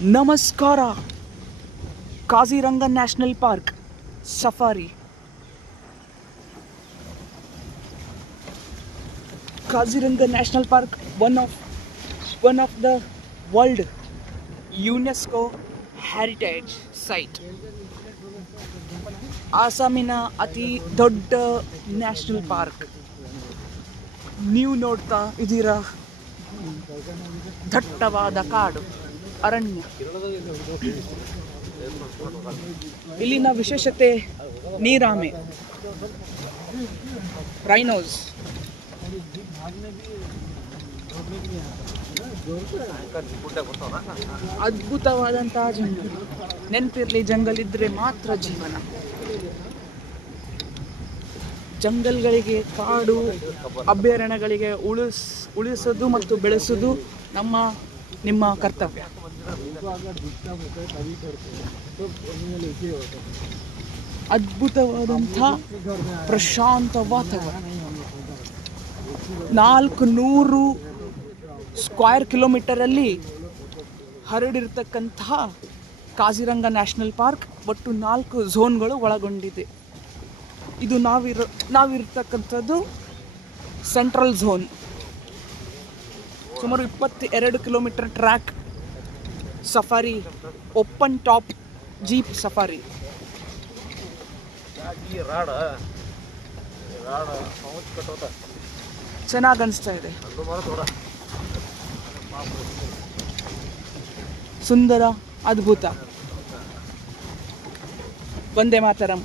ನಮಸ್ಕಾರ. Kaziranga national park safari. Kaziranga national park one of the world UNESCO heritage site. ಆಸಾಮಿನ ಅತಿ ದೊಡ್ಡ ನ್ಯಾಷನಲ್ ಪಾರ್ಕ್. ನೀವು ನೋಡ್ತಾ ಇದ್ದೀರಾ ದಟ್ಟವಾದ ಕಾಡು, ಅರಣ್ಯ. ಇಲ್ಲಿನ ವಿಶೇಷತೆ ನೀರಾಮೆ, ರೈನೋಸ್, ಅದ್ಭುತವಾದಂತಹ ಜಂಗಲ್. ನೆನಪಿರಲಿ, ಜಂಗಲ್ ಇದ್ರೆ ಮಾತ್ರ ಜೀವನ. ಜಂಗಲ್ಗಳಿಗೆ, ಕಾಡು ಅಭಯಾರಣ್ಯಗಳಿಗೆ ಉಳಿಸೋದು ಮತ್ತು ಬೆಳೆಸೋದು ನಿಮ್ಮ ಕರ್ತವ್ಯ. ಅದ್ಭುತವಾದಂಥ ಪ್ರಶಾಂತ ವಾತಾವರಣ. 400 ಸ್ಕ್ವೇರ್ ಕಿಲೋಮೀಟರಲ್ಲಿ ಹರಡಿರ್ತಕ್ಕಂತಹ ಕಾಜಿರಂಗ ನ್ಯಾಷನಲ್ ಪಾರ್ಕ್ ಒಟ್ಟು 4 ಝೋನ್ಗಳು ಒಳಗೊಂಡಿದೆ. ಇದು ನಾವಿರ್ತಕ್ಕಂಥದ್ದು ಸೆಂಟ್ರಲ್ ಝೋನ್. ಸುಮಾರು 22 kilometre track safari, open top jeep safari. ಚೆನ್ನಾಗಿ ಅನಿಸ್ತಾ ಇದೆ. ಸುಂದರ, ಅದ್ಭುತ. ವಂದೇ ಮಾತರಂ.